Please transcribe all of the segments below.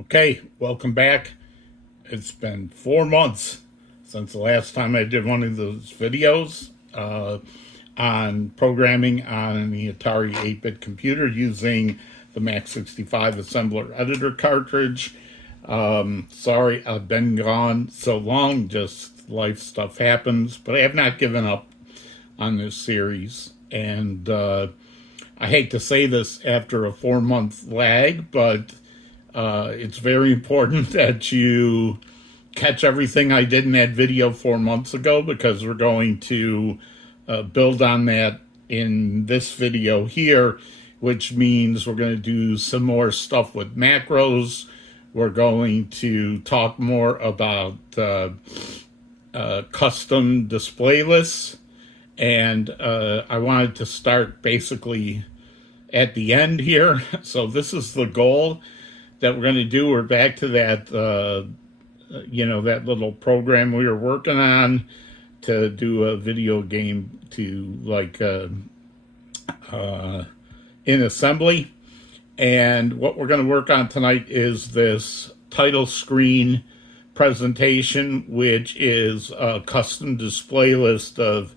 Okay, welcome back. It's been 4 months since the last time I did one of those videos on programming on the Atari 8-bit computer using the Mac65 assembler editor cartridge. Sorry I've been gone so long, just life stuff happens, but I have not given up on this series. And I hate to say this after a 4-month lag, but it's very important that you catch everything I did in that video 4 months ago, because we're going to build on that in this video here, which means we're going to do some more stuff with macros. We're going to talk more about custom display lists, and I wanted to start basically at the end here. So this is the goal that we're going to do. We're back to that, that little program we were working on to do a video game to in assembly. And what we're going to work on tonight is this title screen presentation, which is a custom display list of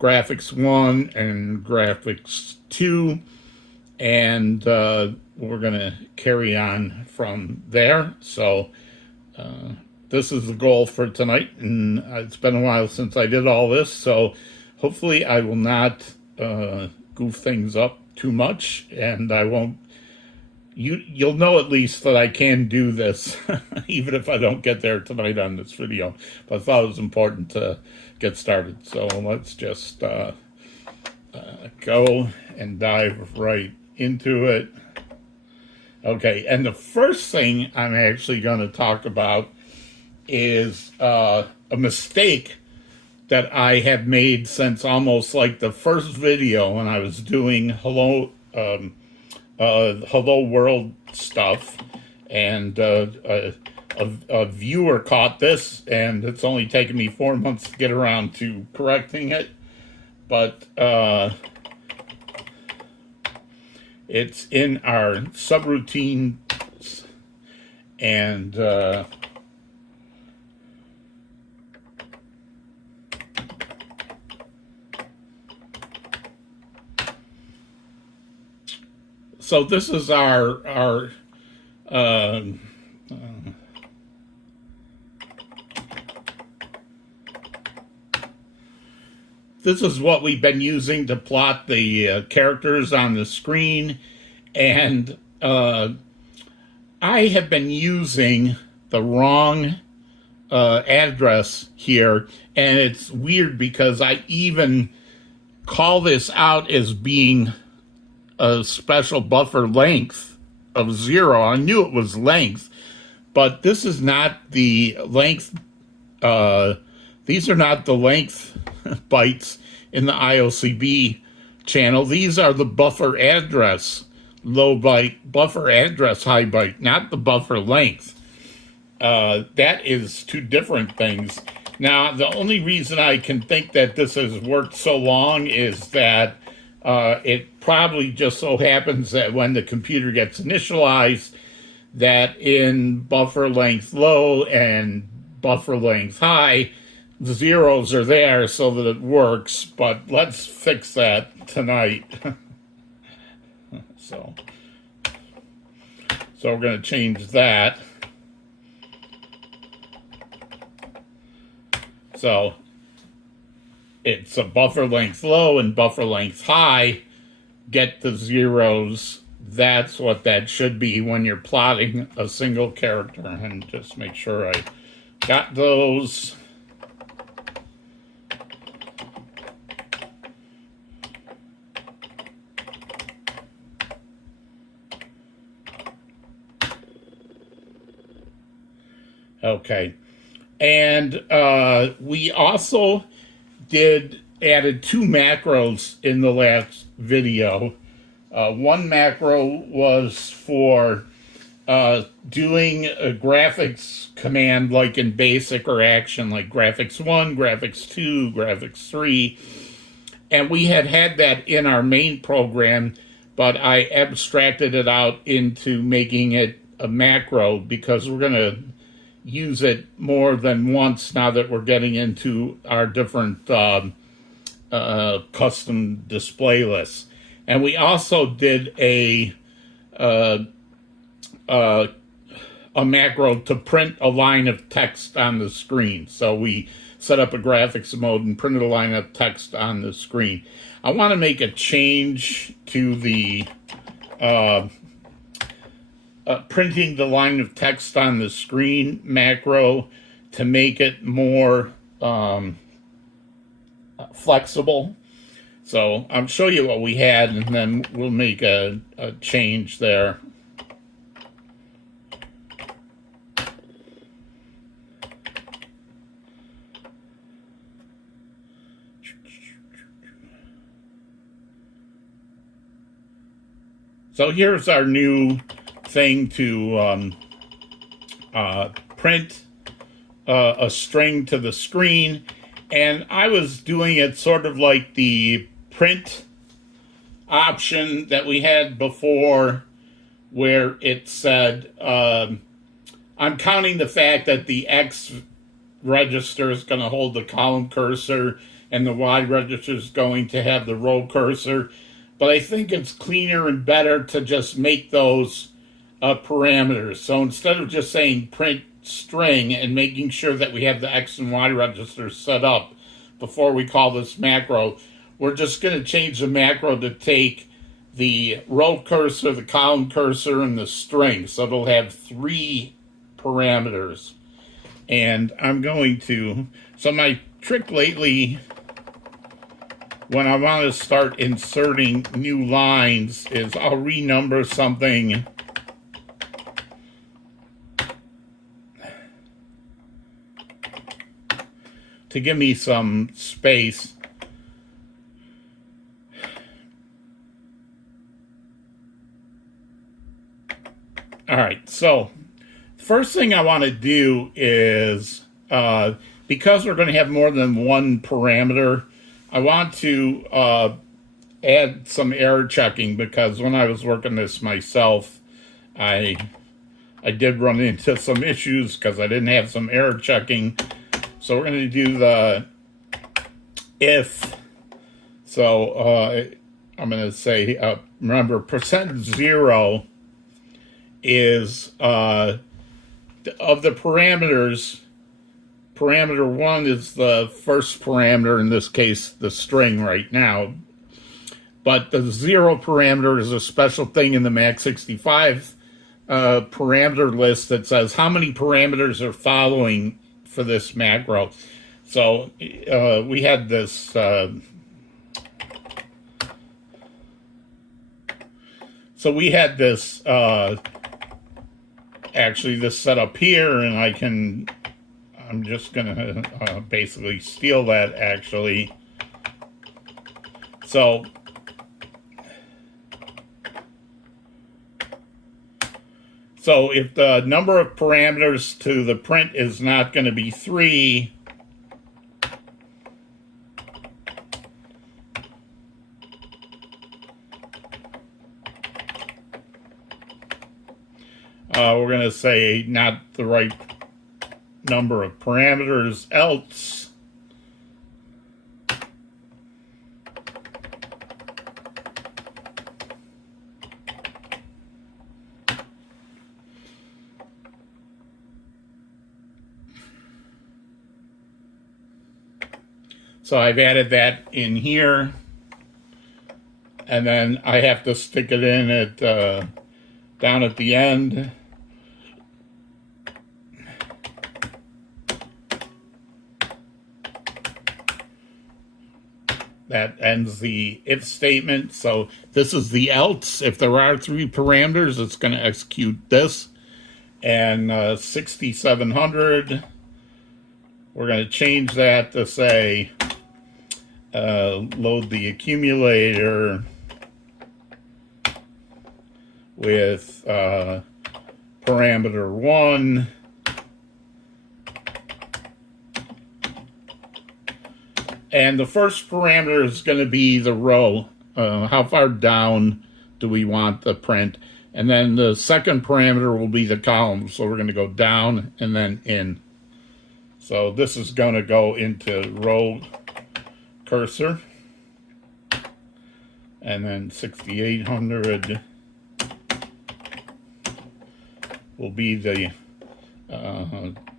graphics 1 and graphics 2. And we're going to carry on from there. So this is the goal for tonight, and it's been a while since I did all this, so hopefully I will not goof things up too much, and I won't. You'll know at least that I can do this, even if I don't get there tonight on this video. But I thought it was important to get started. So let's just go and dive right into it. Okay, and the first thing I'm actually going to talk about is a mistake that I have made since almost like the first video when I was doing Hello World stuff, and a viewer caught this, and it's only taken me 4 months to get around to correcting it, but it's in our subroutines, and so this is our this is what we've been using to plot the characters on the screen, and I have been using the wrong address here, and it's weird because I even call this out as being a special buffer length of 0. I knew it was length, but this is not the length. These are not the length bytes in the IOCB channel. These are the buffer address low byte, buffer address high byte, not the buffer length. That is two different things. Now, the only reason I can think that this has worked so long is that it probably just so happens that when the computer gets initialized, that in buffer length low and buffer length high, the zeros are there so that it works, but let's fix that tonight. So we're going to change that. So it's a buffer length low and buffer length high. Get the zeros. That's what that should be when you're plotting a single character. And just make sure I got those. Okay, and we also added two macros in the last video. One macro was for doing a graphics command like in BASIC or Action, like graphics 1, graphics 2, graphics 3. And we had that in our main program, but I abstracted it out into making it a macro because we're going to use it more than once now that we're getting into our different custom display lists. And we also did a macro to print a line of text on the screen. So we set up a graphics mode and printed a line of text on the screen. I want to make a change to the printing the line of text on the screen macro to make it more flexible. So I'll show you what we had, and then we'll make a change there. So here's our new thing to print a string to the screen. And I was doing it sort of like the print option that we had before, where it said, I'm counting the fact that the X register is going to hold the column cursor and the Y register is going to have the row cursor. But I think it's cleaner and better to just make those parameters. So instead of just saying print string and making sure that we have the X and Y registers set up before we call this macro, we're just going to change the macro to take the row cursor, the column cursor, and the string. So it'll have 3 parameters. And I'm going to, so my trick lately when I want to start inserting new lines is I'll renumber something to give me some space. All right, so first thing I want to do is, because we're going to have more than one parameter, I want to add some error checking, because when I was working this myself, I did run into some issues because I didn't have some error checking. So we're going to do the if. So I'm going to say, remember, %0 is of the parameters. Parameter 1 is the first parameter, in this case, the string right now. But the 0 parameter is a special thing in the Mac65 parameter list that says how many parameters are following for this macro. So we had this actually this set up here, and I'm just gonna basically steal that actually. So if the number of parameters to the print is not going to be 3, we're going to say not the right number of parameters, else so I've added that in here, and then I have to stick it in at down at the end. That ends the if statement. So this is the else. If there are 3 parameters, it's going to execute this. And 6700, we're going to change that to say load the accumulator with parameter 1. And the first parameter is going to be the row. How far down do we want the print? And then the second parameter will be the column. So we're going to go down and then in. So this is going to go into row cursor. And then 6800 will be the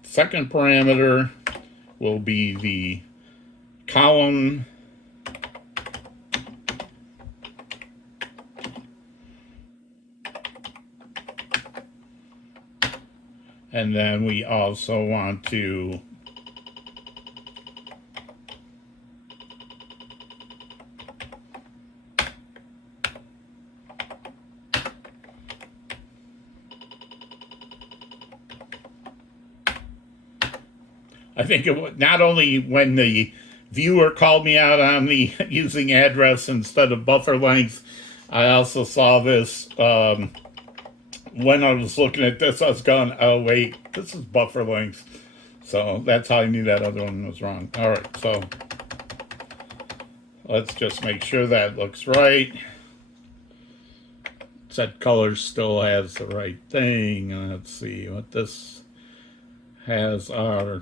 second parameter, will be the column. And then we also want to I think it, not only when the viewer called me out on the using address instead of buffer length, I also saw this when I was looking at this. I was going, oh wait, this is buffer length. So that's how I knew that other one was wrong. All right, so let's just make sure that looks right. Set color still has the right thing. And let's see what this has. Our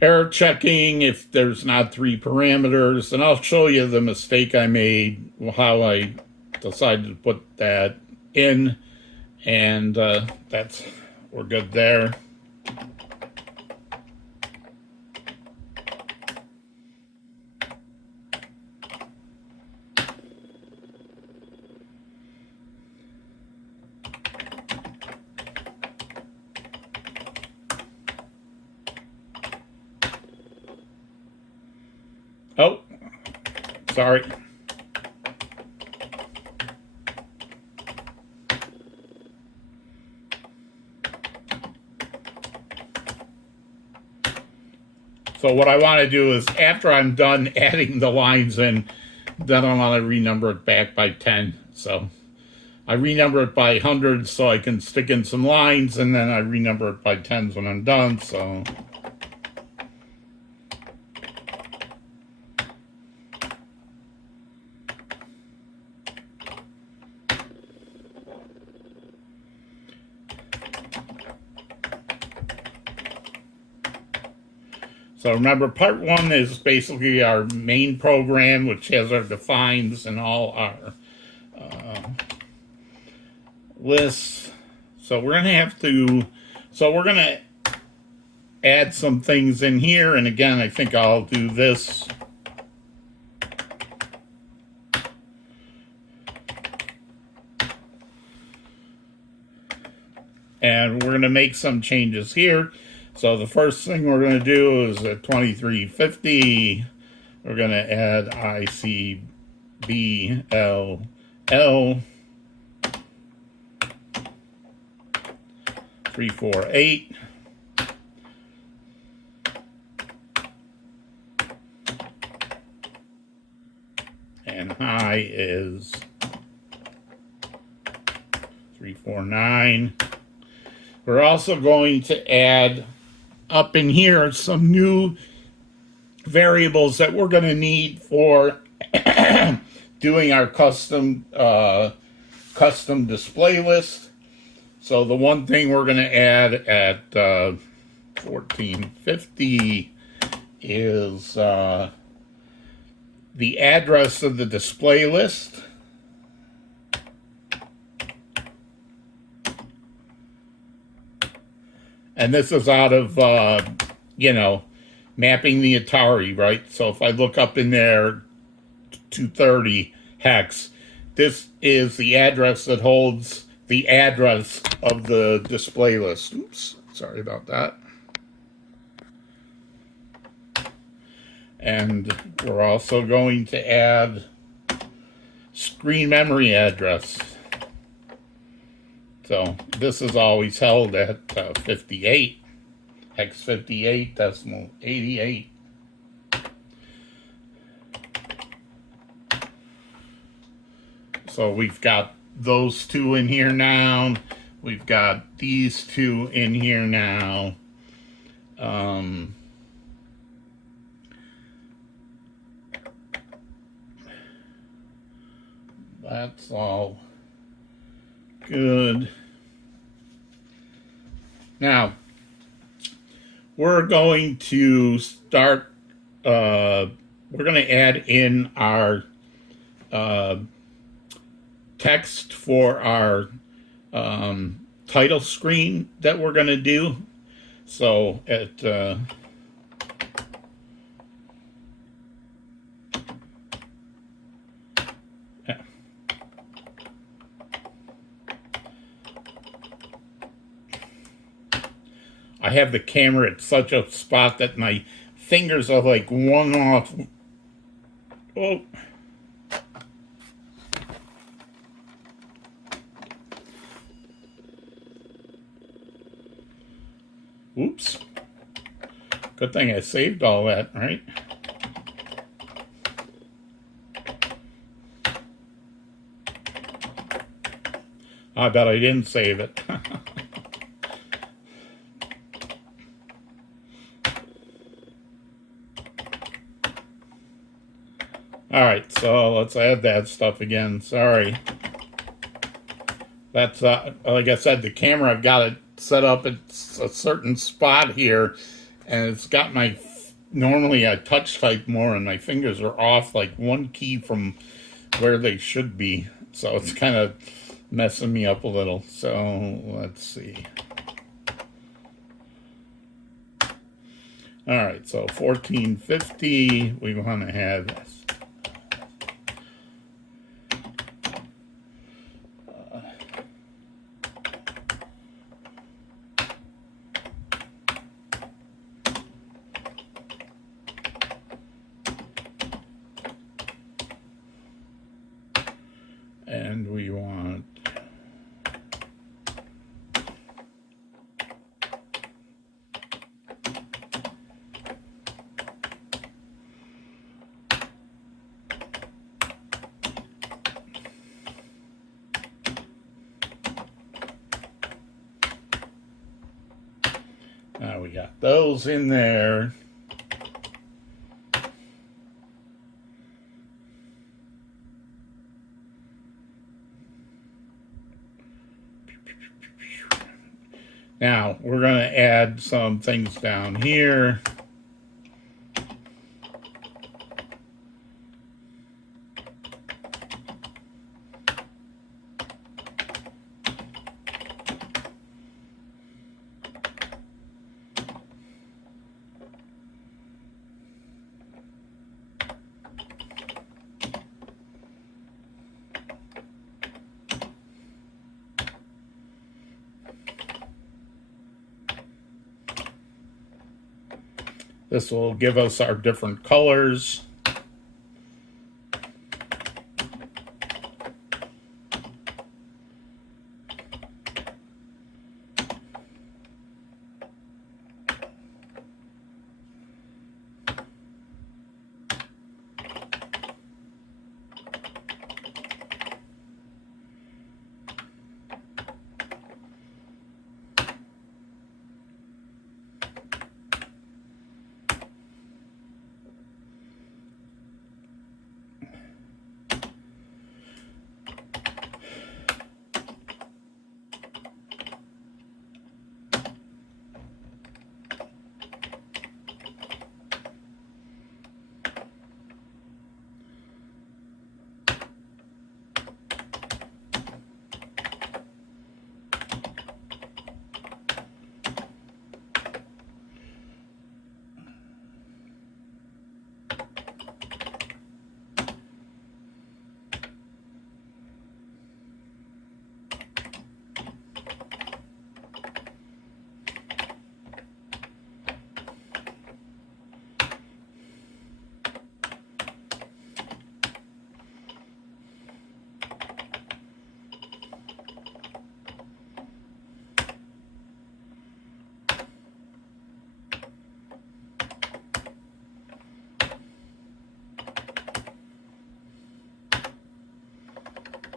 error checking if there's not 3 parameters, and I'll show you the mistake I made, how I decided to put that in, and that's, we're good there. Oh, sorry. So what I want to do is, after I'm done adding the lines in, then I want to renumber it back by 10. So I renumber it by hundreds so I can stick in some lines, and then I renumber it by tens when I'm done. So So remember, part 1 is basically our main program, which has our defines and all our lists. So we're going to have to, so we're going to add some things in here. And again, I think I'll do this. And we're going to make some changes here. So the first thing we're going to do is at 2350, we're going to add ICBLL 348. And high is 349. We're also going to add up in here some new variables that we're going to need for doing our custom display list. So the one thing we're going to add at 1450 is the address of the display list. And this is out of, mapping the Atari, right? So if I look up in there, 230 hex, this is the address that holds the address of the display list. Oops, sorry about that. And we're also going to add screen memory address. So this is always held at 58, hex 58, decimal 88. So we've got those two in here now. We've got these two in here now. that's all good. Now, we're going to start, we're going to add in our text for our title screen that we're going to do. So I have the camera at such a spot that my fingers are like one off. Oh. Oops. Good thing I saved all that, right? I bet I didn't save it. Alright, so let's add that stuff again. Sorry. That's, like I said, the camera, I've got it set up at a certain spot here, and it's got my, normally I touch type more, and my fingers are off like one key from where they should be. So it's kind of messing me up a little. So let's see. Alright, so 1450, we want to have this. And we want now we got those in there. Now, we're going to add some things down here. This will give us our different colors.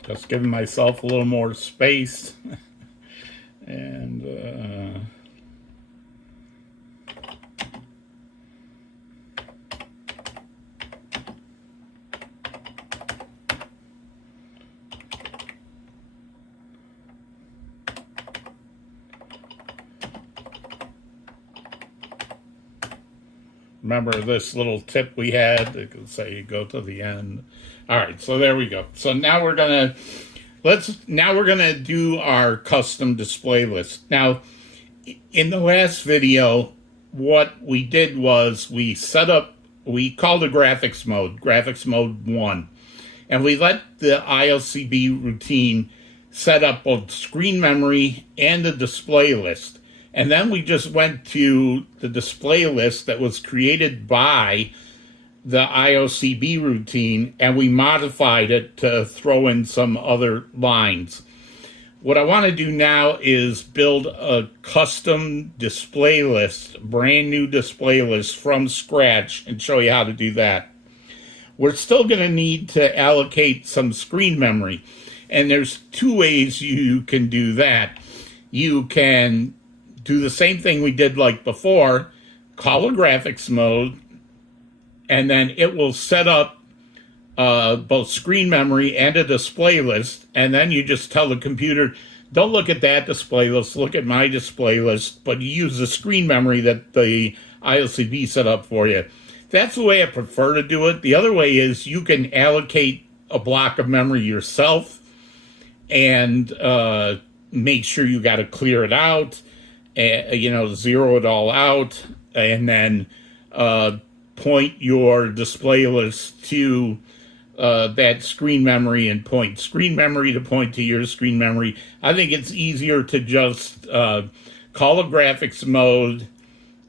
Just giving myself a little more space. And Remember this little tip we had? It could say go to the end. All right, so there we go. So now we're gonna do our custom display list. Now, in the last video, what we did was we called the graphics mode 1, and we let the ILCB routine set up both screen memory and the display list. And then we just went to the display list that was created by the IOCB routine, and we modified it to throw in some other lines. What I want to do now is build a custom display list, brand new display list from scratch, and show you how to do that. We're still going to need to allocate some screen memory, and there's two ways you can do that. You can do the same thing we did like before, call a graphics mode, and then it will set up both screen memory and a display list, and then you just tell the computer, don't look at that display list, look at my display list, but you use the screen memory that the ILCB set up for you. That's the way I prefer to do it. The other way is you can allocate a block of memory yourself and make sure you got to clear it out, zero it all out, and then point your display list to that screen memory and point screen memory to point to your screen memory. I think it's easier to just call a graphics mode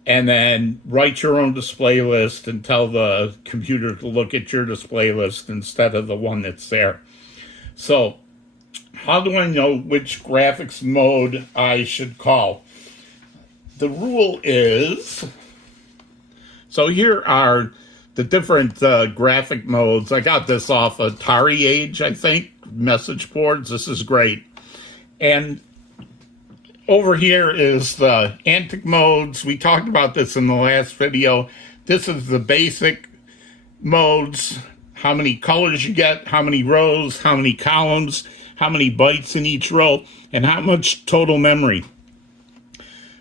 and then write your own display list and tell the computer to look at your display list instead of the one that's there. So how do I know which graphics mode I should call? The rule is, so here are the different graphic modes. I got this off Atari Age, I think, message boards. This is great. And over here is the antic modes. We talked about this in the last video. This is the basic modes, how many colors you get, how many rows, how many columns, how many bytes in each row, and how much total memory.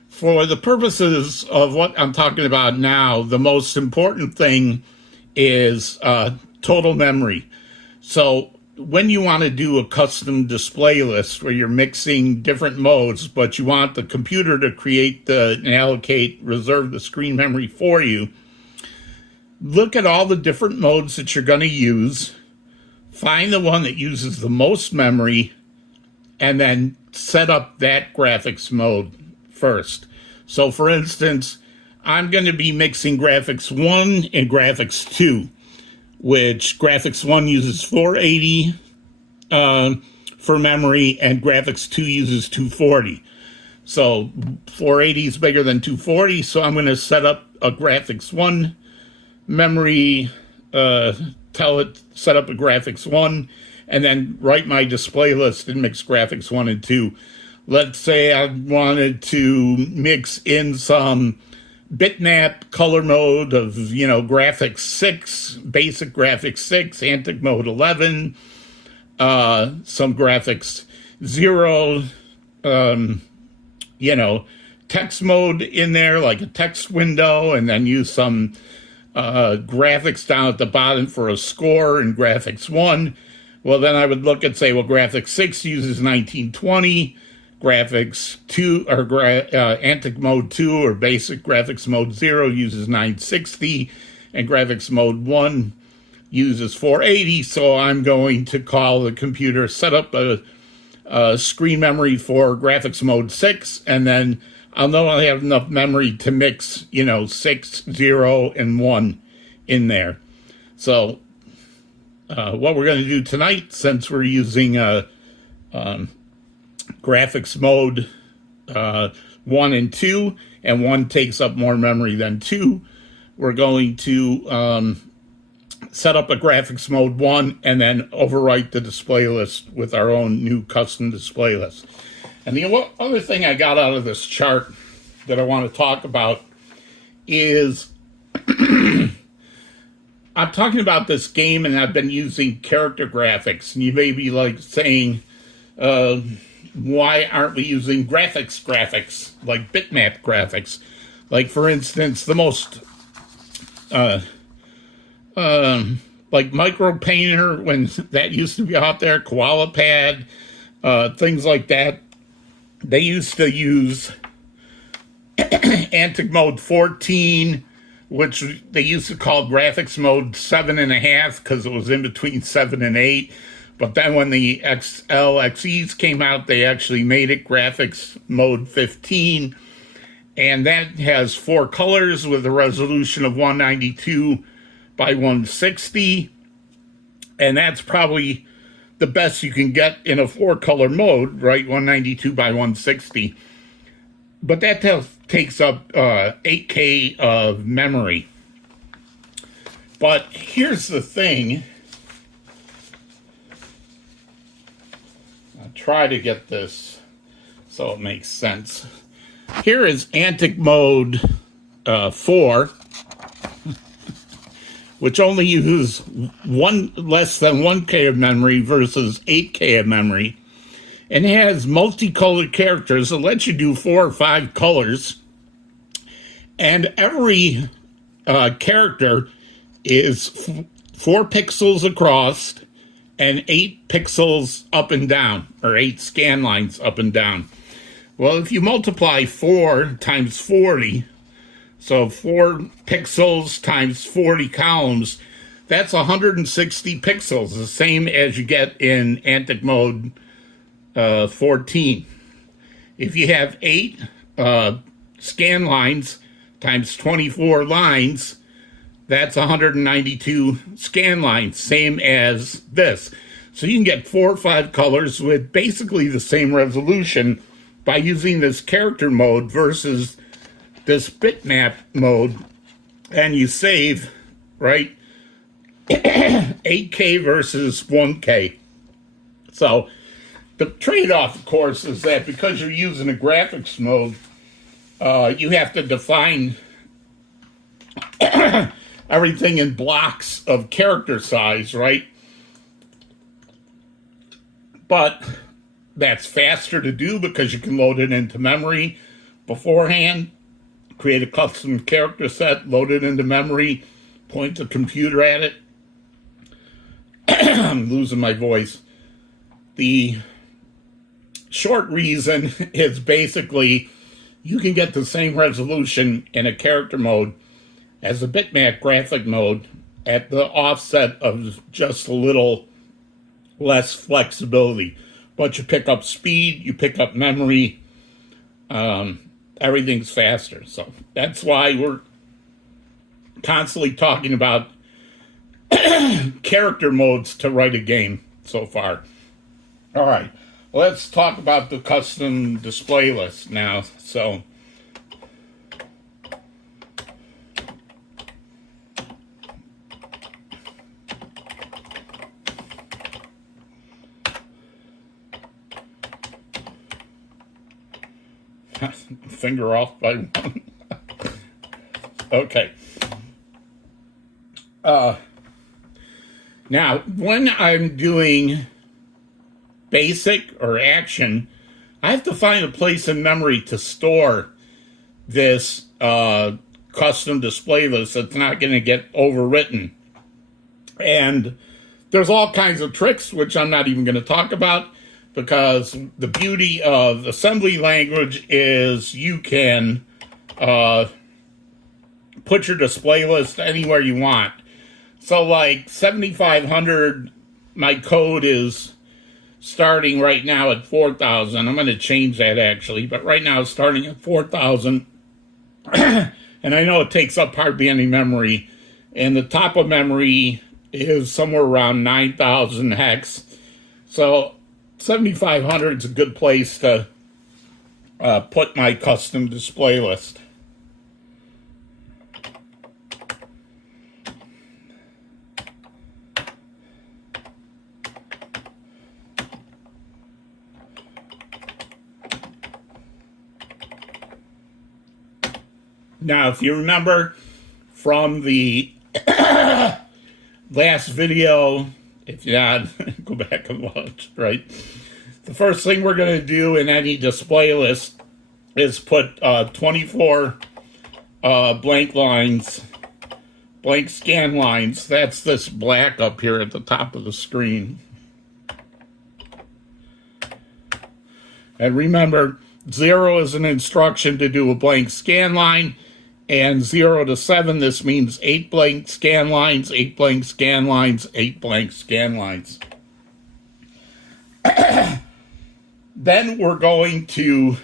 For the purposes of what I'm talking about now, the most important thing is total memory. So when you want to do a custom display list where you're mixing different modes, but you want the computer to create and reserve the screen memory for you, look at all the different modes that you're going to use, find the one that uses the most memory, and then set up that graphics mode first. So for instance, I'm going to be mixing graphics 1 and graphics 2, which graphics 1 uses 480 for memory and graphics 2 uses 240. So 480 is bigger than 240, so I'm going to set up a graphics 1 memory, set up a graphics 1, and then write my display list and mix graphics 1 and 2. Let's say I wanted to mix in some bitmap color mode of, graphics 6, basic graphics 6, antic mode 11, some graphics 0, text mode in there, like a text window, and then use some graphics down at the bottom for a score in graphics 1. Well, then I would look and say, well, graphics 6 uses 1920, graphics 2 or antic mode 2 or basic graphics mode 0 uses 960, and graphics mode 1 uses 480. So I'm going to call the computer, set up a screen memory for graphics mode 6, and then I'll know I have enough memory to mix 6, 0, and 1 in there. So what we're going to do tonight, since we're using graphics mode 1 and 2, and 1 takes up more memory than 2, we're going to set up a graphics mode 1 and then overwrite the display list with our own new custom display list. And the other thing I got out of this chart that I want to talk about is I'm talking about this game and I've been using character graphics, and you may be like saying, why aren't we using graphics like bitmap graphics? Like, for instance, the most like Micro Painter, when that used to be out there, Koala Pad, things like that. They used to use Antic Mode 14, which they used to call Graphics Mode 7.5 because it was in between 7 and 8. But then when the XLXEs came out, they actually made it Graphics Mode 15. And that has 4 colors with a resolution of 192 by 160. And that's probably the best you can get in a 4-color mode, right? 192 by 160. But that takes up 8K of memory. But here's the thing. I'll try to get this so it makes sense. Here is Antic Mode 4, which only uses less than 1K of memory versus 8K of memory. And it has multicolored characters that lets you do 4 or 5 colors. And every character is 4 pixels across and 8 pixels up and down, or 8 scan lines up and down. Well, if you multiply 4 times 40, so 4 pixels times 40 columns, that's 160 pixels, the same as you get in Antic Mode 14. If you have 8 scan lines times 24 lines, that's 192 scan lines, same as this. So you can get 4 or 5 colors with basically the same resolution by using this character mode versus this bitmap mode, and you save, right, 8K versus 1K. So the trade-off, of course, is that because you're using a graphics mode, you have to define everything in blocks of character size, right? But that's faster to do because you can load it into memory beforehand, create a custom character set, load it into memory, point the computer at it. I'm losing my voice. The short reason is basically you can get the same resolution in a character mode as a bitmap graphic mode at the offset of just a little less flexibility. But you pick up speed, you pick up memory, everything's faster. So that's why we're constantly talking about character modes to write a game so far. All right, let's talk about the custom display list now. So finger off by one. Okay. Now, when I'm doing basic or action, I have to find a place in memory to store this custom display list that's not going to get overwritten. And there's all kinds of tricks, which I'm not even going to talk about, because the beauty of assembly language is you can put your display list anywhere you want. So like 7500, my code is starting right now at 4000. I'm going to change that actually, but right now it's starting at 4000. And I know it takes up hardly any memory. And the top of memory is somewhere around 9000 hex. So 7500 is a good place to put my custom display list. Now, if you remember from the last video, if not, go back and watch, right? The first thing we're going to do in any display list is put 24 blank lines blank scan lines. That's this black up here at the top of the screen. And remember, 0 is an instruction to do a blank scan line, and 0 to 7, this means 8 blank scan lines, 8 blank scan lines, 8 blank scan lines. Then we're going to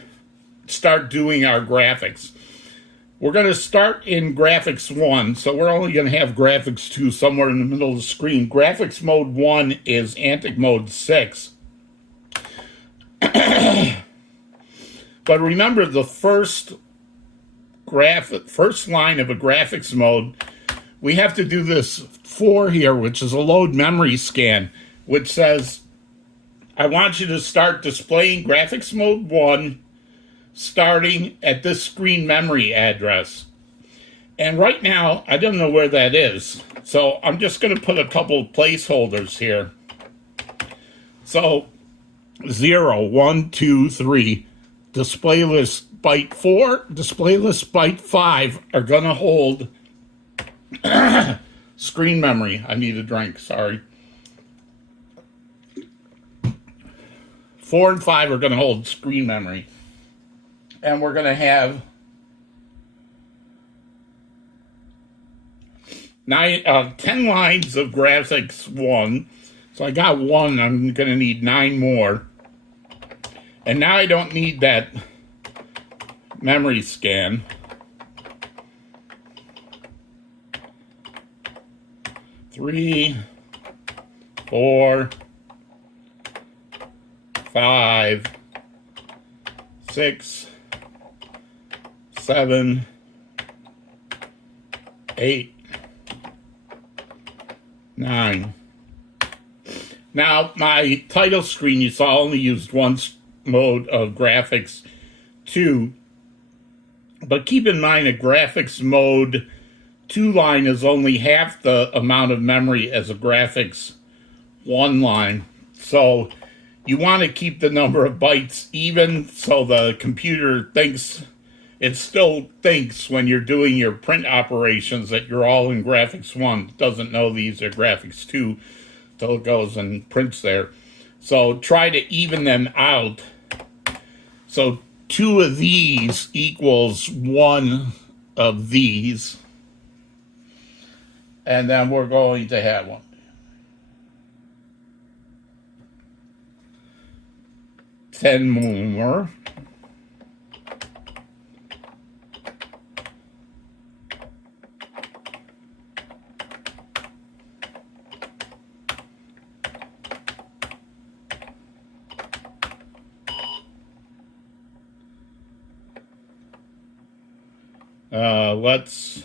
start doing our graphics. We're going to start in graphics 1, so we're only going to have graphics 2 somewhere in the middle of the screen. Graphics mode 1 is Antic mode 6. But remember, the first line of a graphics mode, we have to do this 4 here, which is a load memory scan, which says, I want you to start displaying graphics mode 1 starting at this screen memory address. And right now, I don't know where that is. So I'm just going to put a couple placeholders here. So 0, 1, 2, 3, display list byte 4, display list byte 5 are going to hold screen memory. I need a drink, sorry. 4 and 5 are going to hold screen memory. And we're going to have 10 lines of graphics 1. So I got 1, I'm going to need 9 more. And now I don't need that memory scan. 3, 4, 5, 6, 7, 8, 9. Now, my title screen, you saw, only used one mode of graphics 2. But keep in mind, a graphics mode 2 line is only half the amount of memory as a graphics 1 line. So you want to keep the number of bytes even so the computer thinks, it still thinks when you're doing your print operations that you're all in graphics 1. It doesn't know these are graphics 2 till it goes and prints there. So try to even them out. So 2 of these equals 1 of these. And then we're going to have 1. 10 more. Let's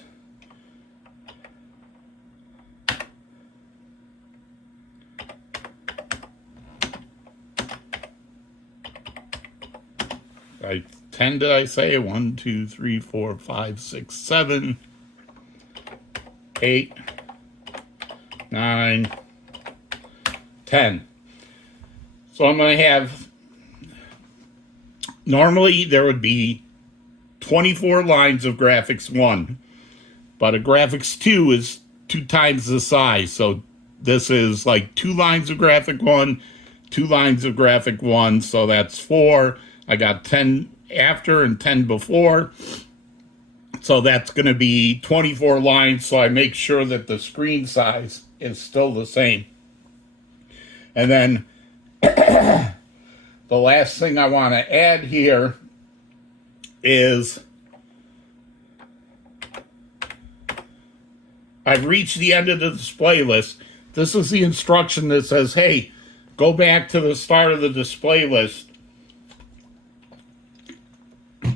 I 10 did I say? 1, 2, 3, 4, 5, 6, 7, 8, 9, 10. So I'm going to have, normally there would be 24 lines of graphics 1, but a graphics 2 is 2 times the size. So this is like 2 lines of graphic 1, 2 lines of graphic 1, so that's 4. I got 10 after and 10 before. So that's going to be 24 lines, so I make sure that the screen size is still the same. And then the last thing I want to add here is I've reached the end of the display list. This is the instruction that says, hey, go back to the start of the display list.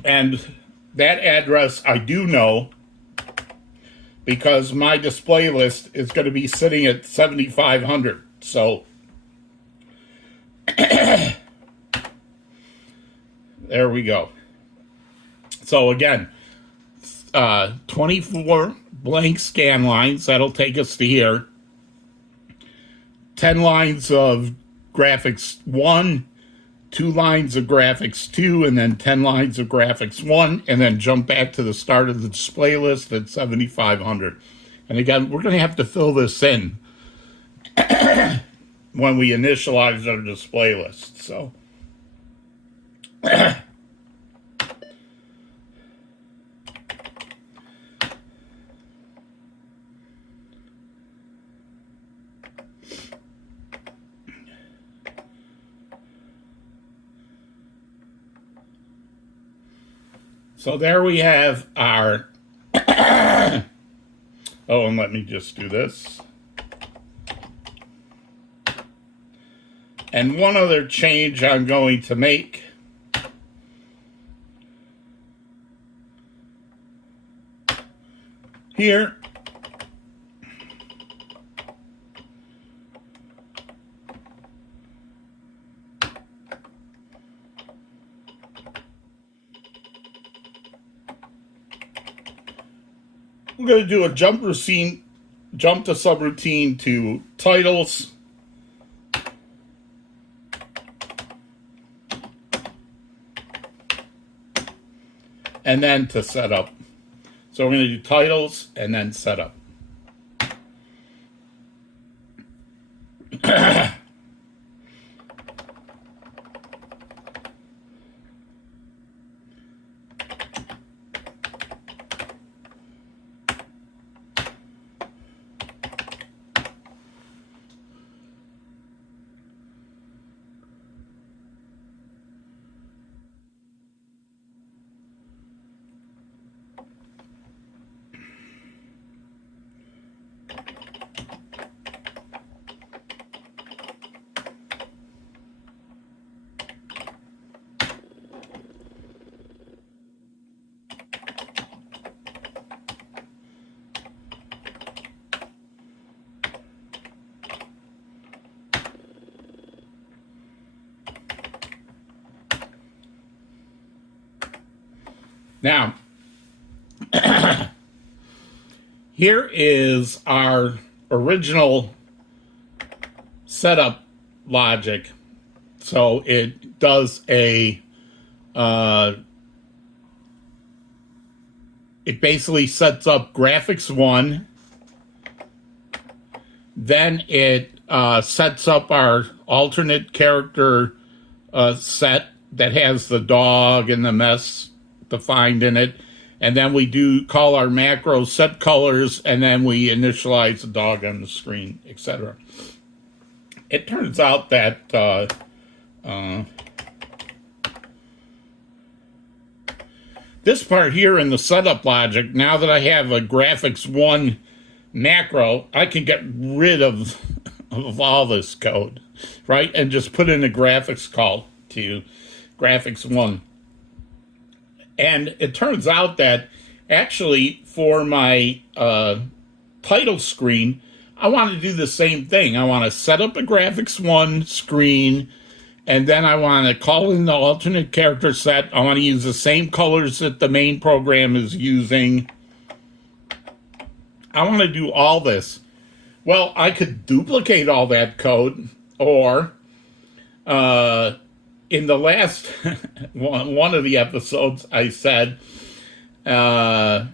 And that address I do know because my display list is going to be sitting at 7,500. So there we go. So again, 24 blank scan lines. That'll take us to here. 10 lines of graphics 1, 2 lines of graphics 2, and then 10 lines of graphics 1, and then jump back to the start of the display list at 7,500. And again, we're going to have to fill this in when we initialize our display list. So so there we have our oh, and let me just do this. And one other change I'm going to make. Here. We're going to do a jump to subroutine to titles. And then to setup. So we're going to do titles and then setup. Now, here is our original setup logic. So it does it basically sets up graphics 1, then it sets up our alternate character set that has the dog and the mess defined in it, and then we do call our macro set colors, and then we initialize the dog on the screen, etc. It turns out that this part here in the setup logic, now that I have a graphics 1 macro, I can get rid of all this code, right? And just put in a graphics call to graphics 1. And it turns out that actually for my title screen, I want to do the same thing. I want to set up a graphics 1 screen, and then I want to call in the alternate character set. I want to use the same colors that the main program is using. I want to do all this. Well, I could duplicate all that code, or in the last one of the episodes, I said the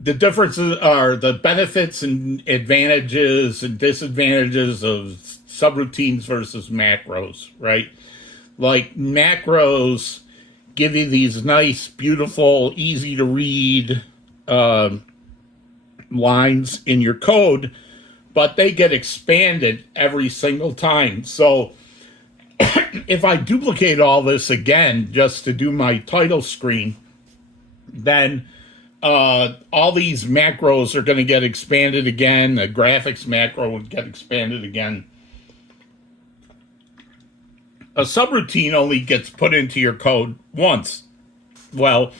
differences are the benefits and advantages and disadvantages of subroutines versus macros, right? Like macros give you these nice, beautiful, easy to read lines in your code, but they get expanded every single time. So if I duplicate all this again just to do my title screen, then all these macros are going to get expanded again. The graphics macro would get expanded again. A subroutine only gets put into your code once. Well,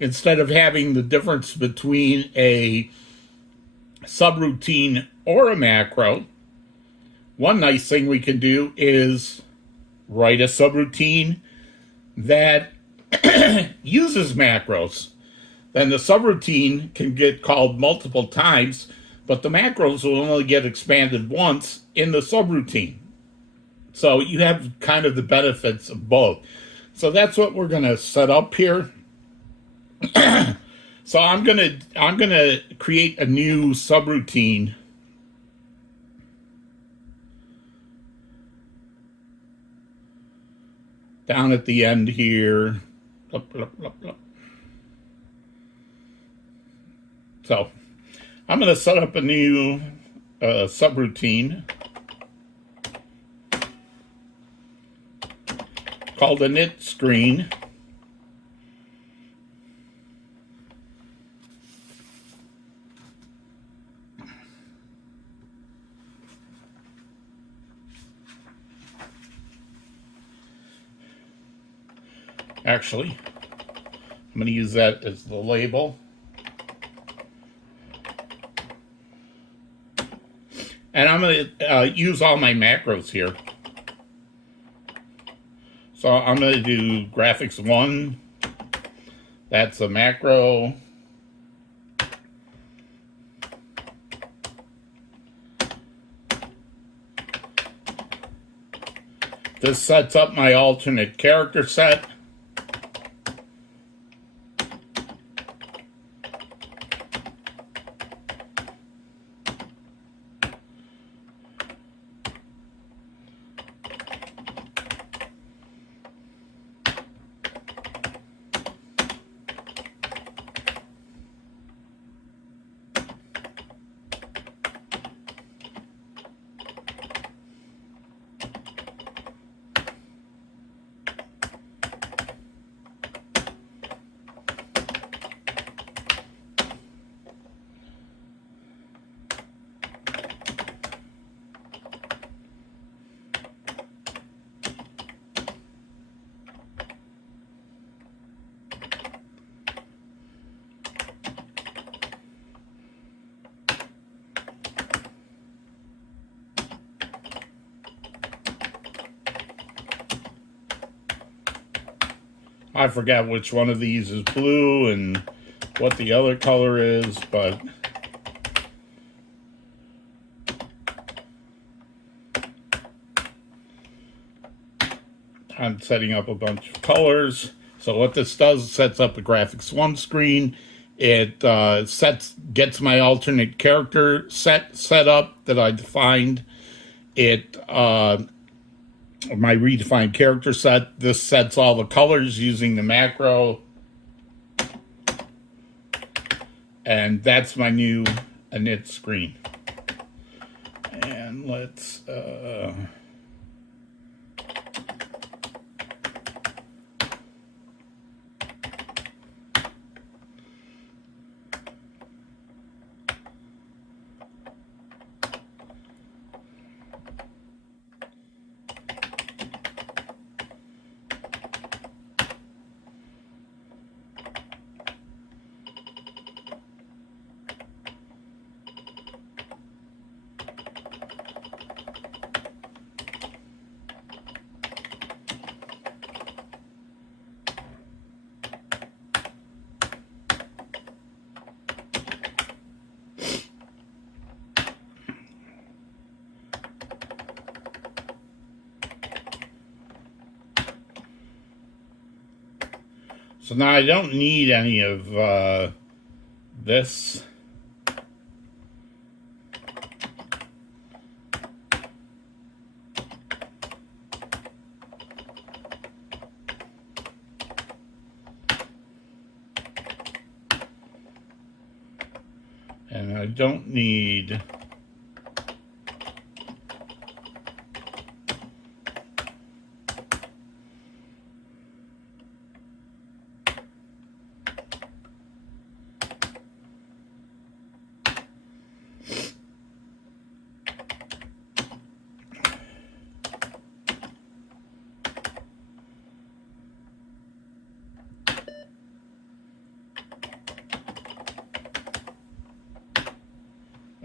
instead of having the difference between a subroutine or a macro, one nice thing we can do is write a subroutine that uses macros. Then the subroutine can get called multiple times, but the macros will only get expanded once in the subroutine. So you have kind of the benefits of both. So that's what we're going to set up here. So I'm gonna create a new subroutine. Down at the end here. Blup, blup, blup, blup. So I'm going to set up a new subroutine called the knit screen. Actually, I'm going to use that as the label. And I'm going to use all my macros here. So I'm going to do graphics 1. That's a macro. This sets up my alternate character set. I forgot which one of these is blue and what the other color is, but I'm setting up a bunch of colors. So what this does, sets up a graphics 1 screen. It gets my alternate character set up that I defined. My redefined character set. This sets all the colors using the macro. And that's my new init screen. And let's so now I don't need any of this. And I don't need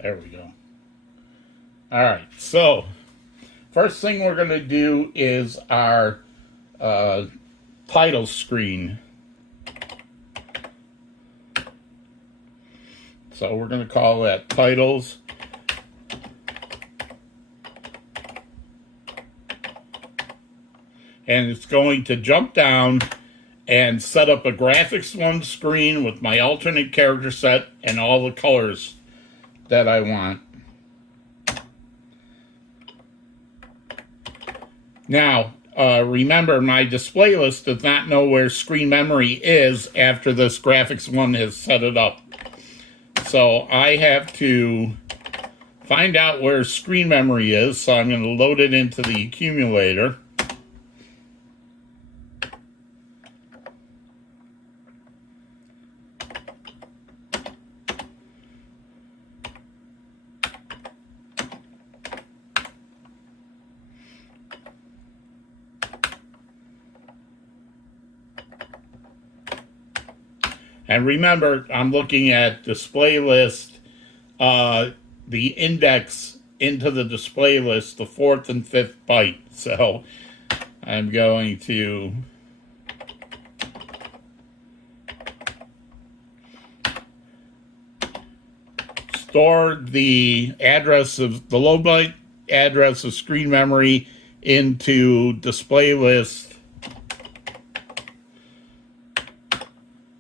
There we go. All right, so first thing we're going to do is our title screen. So we're going to call that titles. And it's going to jump down and set up a graphics 1 screen with my alternate character set and all the colors that I want. Now, remember, my display list does not know where screen memory is after this graphics 1 has set it up. So I have to find out where screen memory is, so I'm going to load it into the accumulator. And remember, I'm looking at display list, the index into the display list, the 4th and 5th byte. So I'm going to store the address of the low byte address of screen memory into display list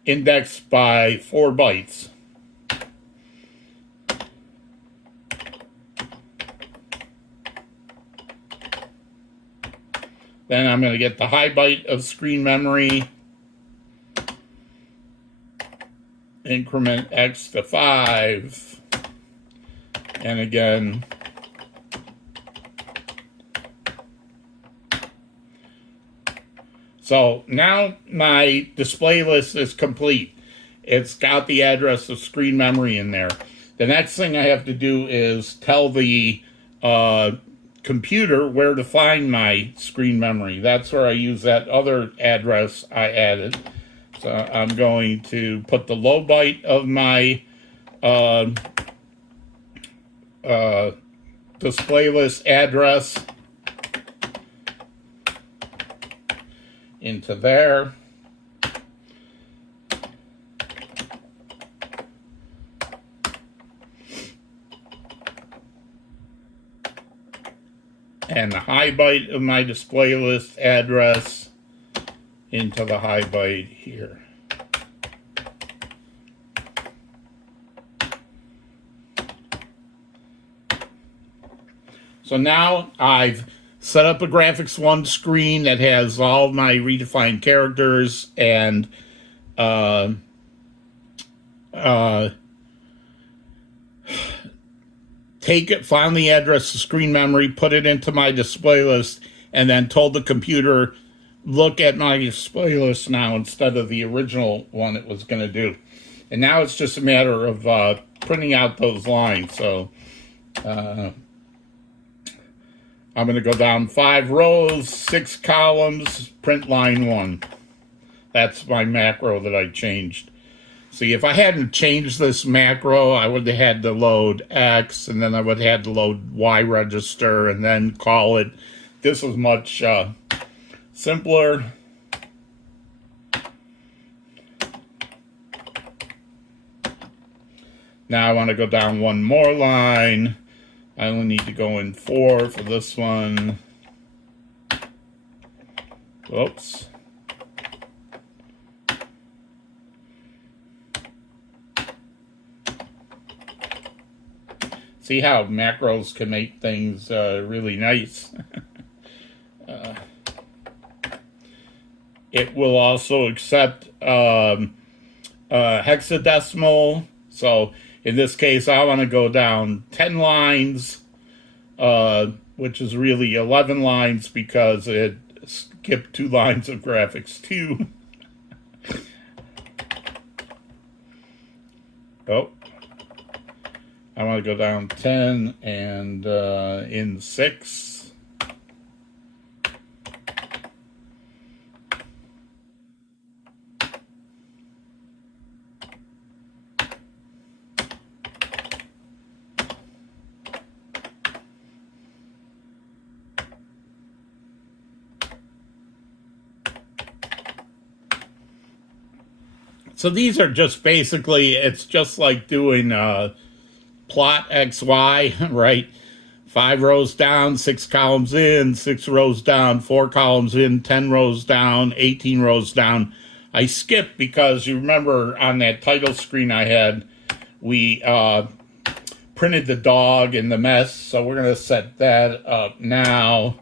indexed by 4 bytes. Then I'm going to get the high byte of screen memory, increment X to 5, and again, so now my display list is complete. It's got the address of screen memory in there. The next thing I have to do is tell the computer where to find my screen memory. That's where I use that other address I added. So I'm going to put the low byte of my display list address into there. And the high byte of my display list address into the high byte here. So now I've set up a graphics 1 screen that has all of my redefined characters and found the address of screen memory, put it into my display list, and then told the computer, look at my display list now instead of the original one it was going to do. And now it's just a matter of printing out those lines. So I'm going to go down 5 rows, 6 columns, print line 1. That's my macro that I changed. See, if I hadn't changed this macro, I would have had to load X, and then I would have had to load Y register, and then call it. This was much simpler. Now I want to go down 1 more line. I only need to go in 4 for this one. Whoops. See how macros can make things really nice. It will also accept hexadecimal. So in this case, I want to go down 10 lines, which is really 11 lines because it skipped 2 lines of graphics 2. Oh. I want to go down 10 and in 6. So these are just basically, it's just like doing plot XY, right? 5 rows down, 6 columns in, 6 rows down, 4 columns in, 10 rows down, 18 rows down. I skipped because you remember on that title screen I had, we printed the dog and the mess, so we're going to set that up now.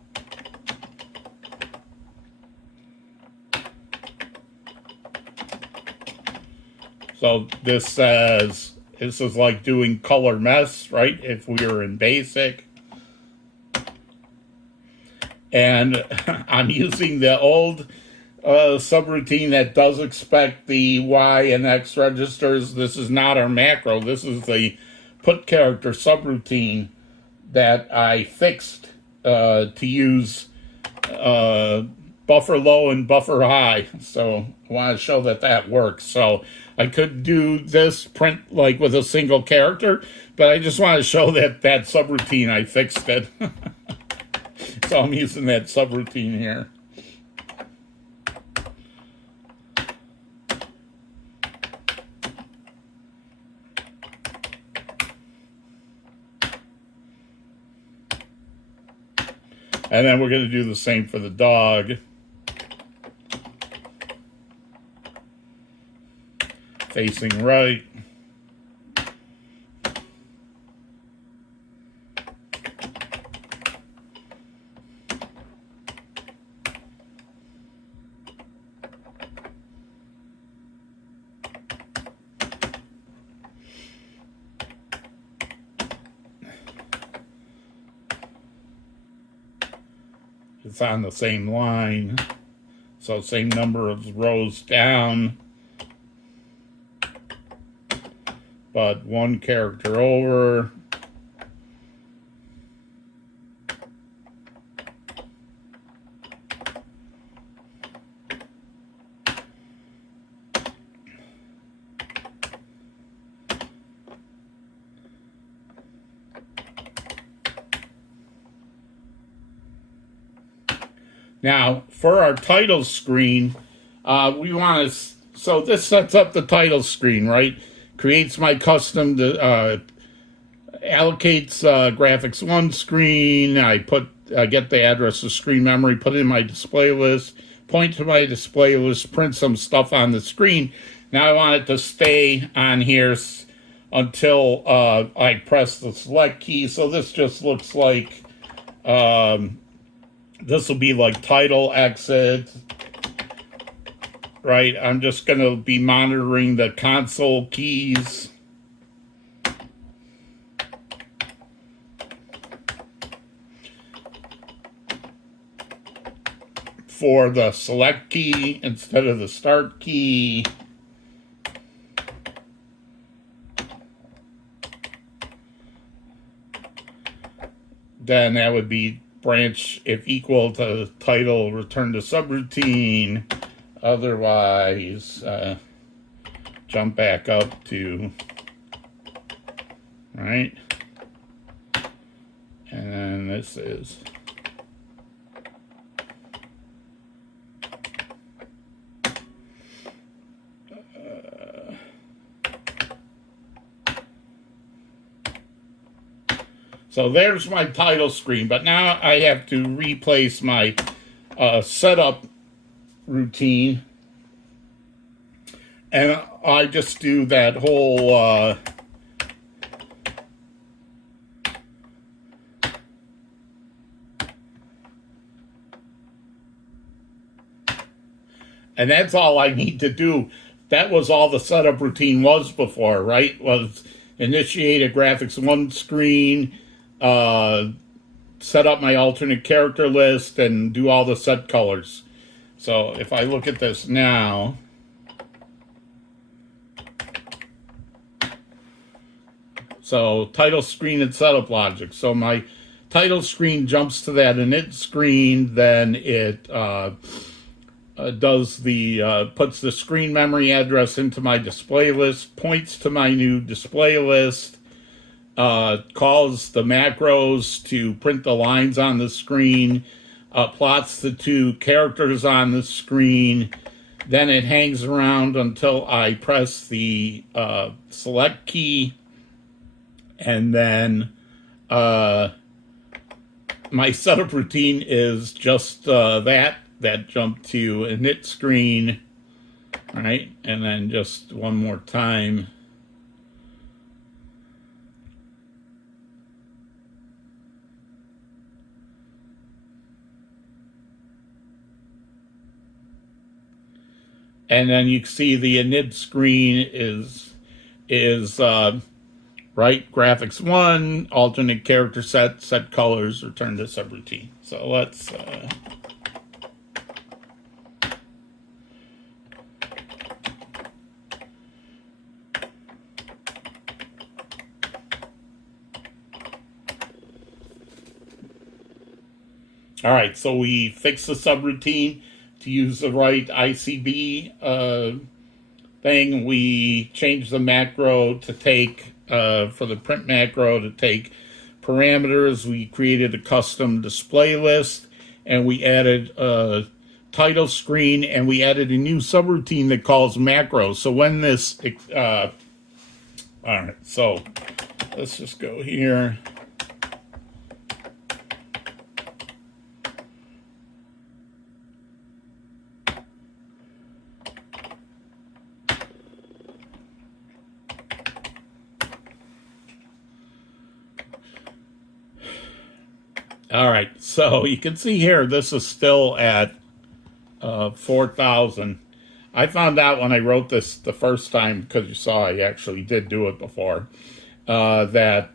So this says, this is like doing color mess, right? If we were in basic. And I'm using the old subroutine that does expect the Y and X registers. This is not our macro. This is the put character subroutine that I fixed to use buffer low and buffer high. So I want to show that that works. So I could do this print like with a single character, but I just want to show that that subroutine, I fixed it. So I'm using that subroutine here. And then we're going to do the same for the dog. Facing right. It's on the same line, so same number of rows down, but one character over. Now, for our title screen, we want to, so this sets up the title screen, right? Creates my custom, allocates graphics 1 screen. I get the address of screen memory, put it in my display list, point to my display list, print some stuff on the screen. Now I want it to stay on here until I press the select key. So this just looks like, this will be like title, exit, right? I'm just going to be monitoring the console keys. For the select key instead of the start key. Then that would be branch if equal to title, return to subroutine. Otherwise, jump back up to, right? And then this is so there's my title screen, but now I have to replace my setup routine. And I just do that whole and that's all I need to do. That was all the setup routine was before, right? Was initiate a graphics 1 screen, set up my alternate character list, and do all the set colors. So if I look at this now, so title screen and setup logic. So my title screen jumps to that init screen, then it does the puts the screen memory address into my display list, points to my new display list, calls the macros to print the lines on the screen, plots the 2 characters on the screen. Then it hangs around until I press the select key, and then my setup routine is just that jump to init screen, All right, and then just one more time. And then you can see the init screen is right, graphics 1, alternate character set colors, return to subroutine. So let's all right, so we fixed the subroutine to use the right ICB thing. We changed the macro to take, for the print macro, to take parameters. We created a custom display list, and we added a title screen, and we added a new subroutine that calls macros. So when this, all right, so let's just go here. All right, so you can see here, this is still at 4,000. I found out when I wrote this the first time, because you saw I actually did do it before, that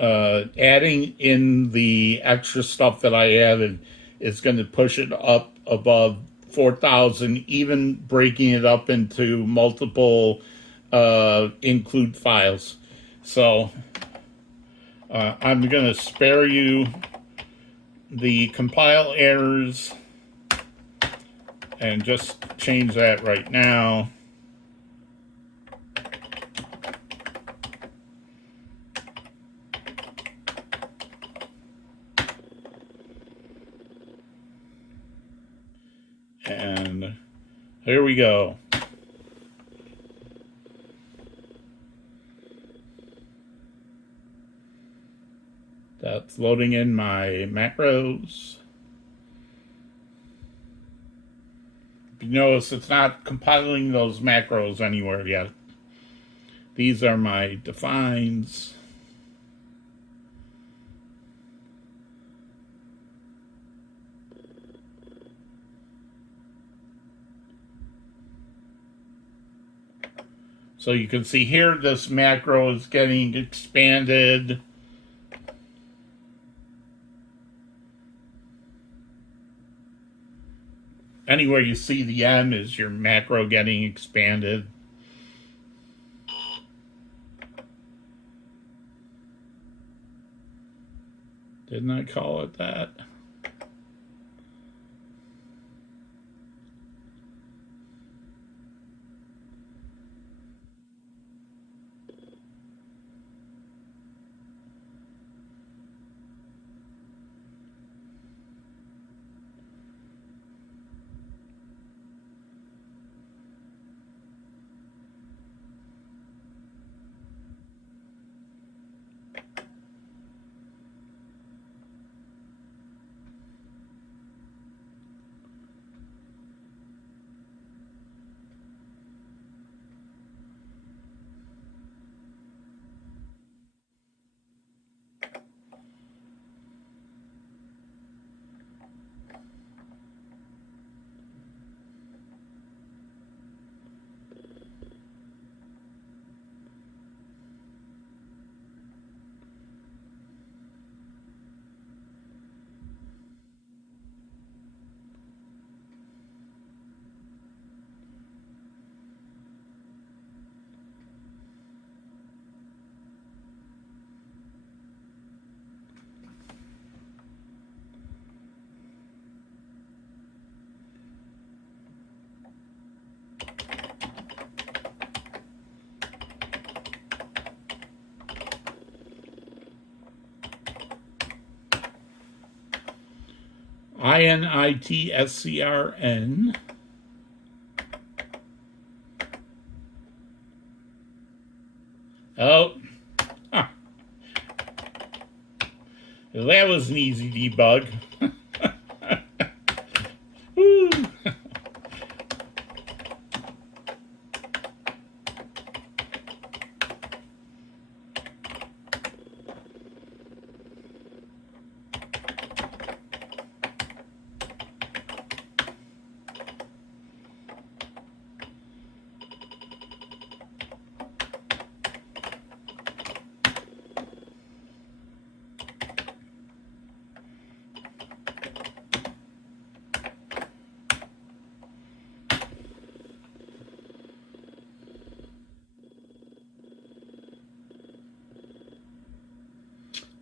adding in the extra stuff that I added is going to push it up above 4,000, even breaking it up into multiple include files. So I'm going to spare you the compile errors and just change that right now. And here we go. That's loading in my macros. You notice it's not compiling those macros anywhere yet. These are my defines. So you can see here this macro is getting expanded. Anywhere you see the M is your macro getting expanded. Didn't I call it that? INITSCRN. Oh, huh. That was an easy debug. Woo.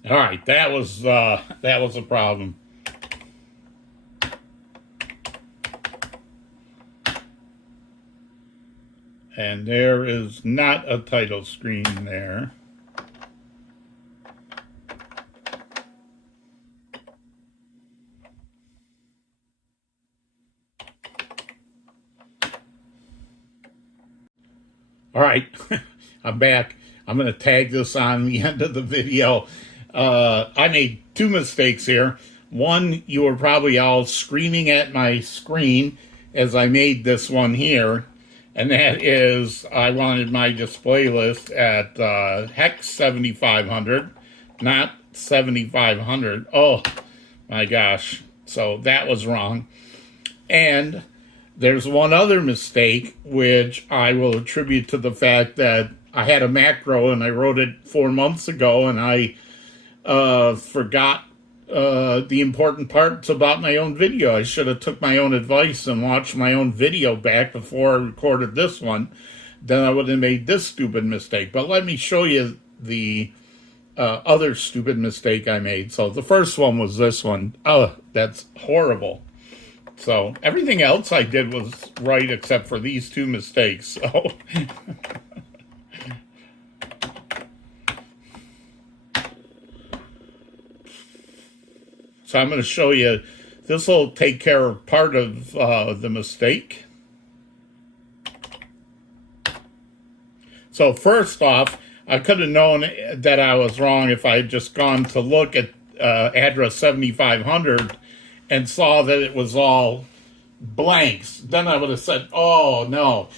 All right, that was a problem. And there is not a title screen there. All right, I'm back. I'm going to tag this on the end of the video. I made two mistakes here. One, you were probably all screaming at my screen as I made this one here, and that is I wanted my display list at hex 7500, not 7500. Oh my gosh. So that was wrong. And there's one other mistake, which I will attribute to the fact that I had a macro and I wrote it 4 months ago, and I forgot the important parts about my own video. I should have took my own advice and watched my own video back before I recorded this one. Then I would have made this stupid mistake. But let me show you the other stupid mistake I made. So the first one was this one. Oh, that's horrible. So everything else I did was right except for these two mistakes. So I'm going to show you. This will take care of part of the mistake. So first off, I could have known that I was wrong if I had just gone to look at address 7500 and saw that it was all blanks. Then I would have said, oh no,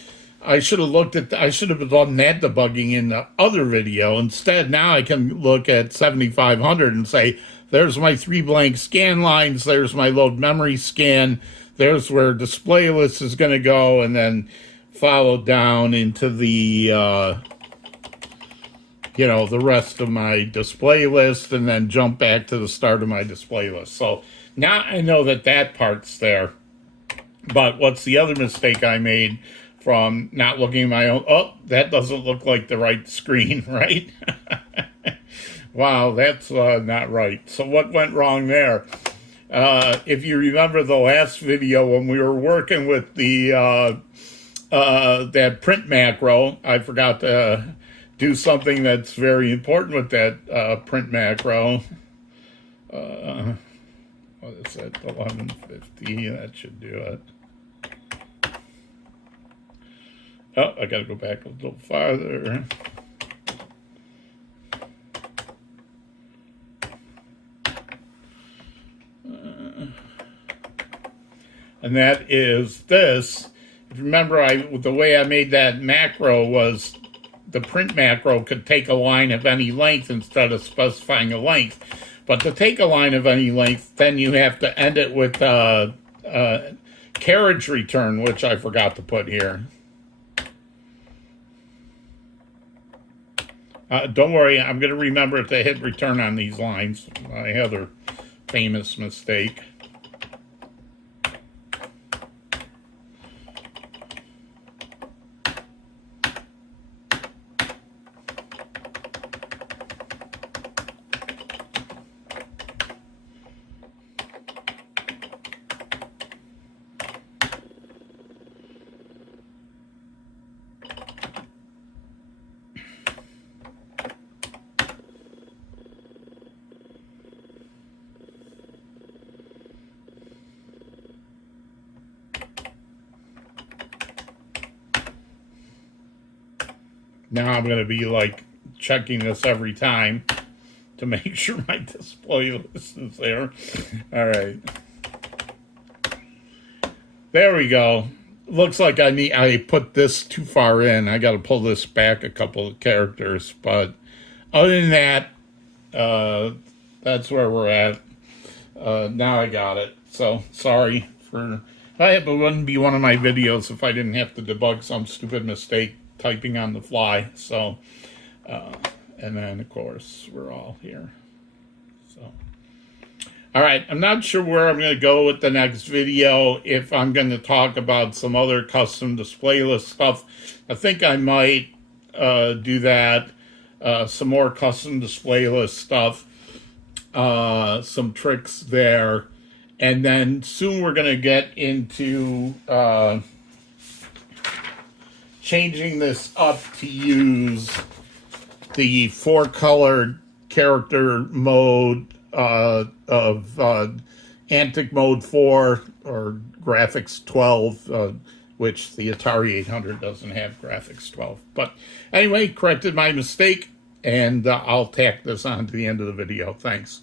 I should have I should have done that debugging in the other video. Instead, now I can look at 7500 and say, there's my 3 blank scan lines, there's my load memory scan, there's where display list is going to go, and then follow down into the the rest of my display list, and then jump back to the start of my display list. So now I know that part's there. But what's the other mistake I made from not looking at my own? Oh, that doesn't look like the right screen, right? Wow, that's not right. So what went wrong there? If you remember the last video when we were working with the that print macro, I forgot to do something that's very important with that print macro. What is that? 1150. That should do it. Oh, I got to go back a little farther. And that is this. If you remember, the way I made that macro was the print macro could take a line of any length instead of specifying a length. But to take a line of any length, then you have to end it with carriage return, which I forgot to put here. Don't worry, I'm going to remember to hit return on these lines. My other famous mistake. Now I'm going to be like checking this every time to make sure my display list is there. All right. There we go. Looks like I put this too far in. I got to pull this back a couple of characters. But other than that, that's where we're at. Now I got it. So sorry for... It wouldn't be one of my videos if I didn't have to debug some stupid mistake typing on the fly. So, and then of course we're all here. So, all right, I'm not sure where I'm going to go with the next video. If I'm going to talk about some other custom display list stuff, I think I might do that. Some more custom display list stuff. some tricks there. And then soon we're going to get into changing this up to use the 4-color character mode of Antic Mode 4 or Graphics 12, which the Atari 800 doesn't have Graphics 12. But anyway, corrected my mistake, and I'll tack this on to the end of the video. Thanks.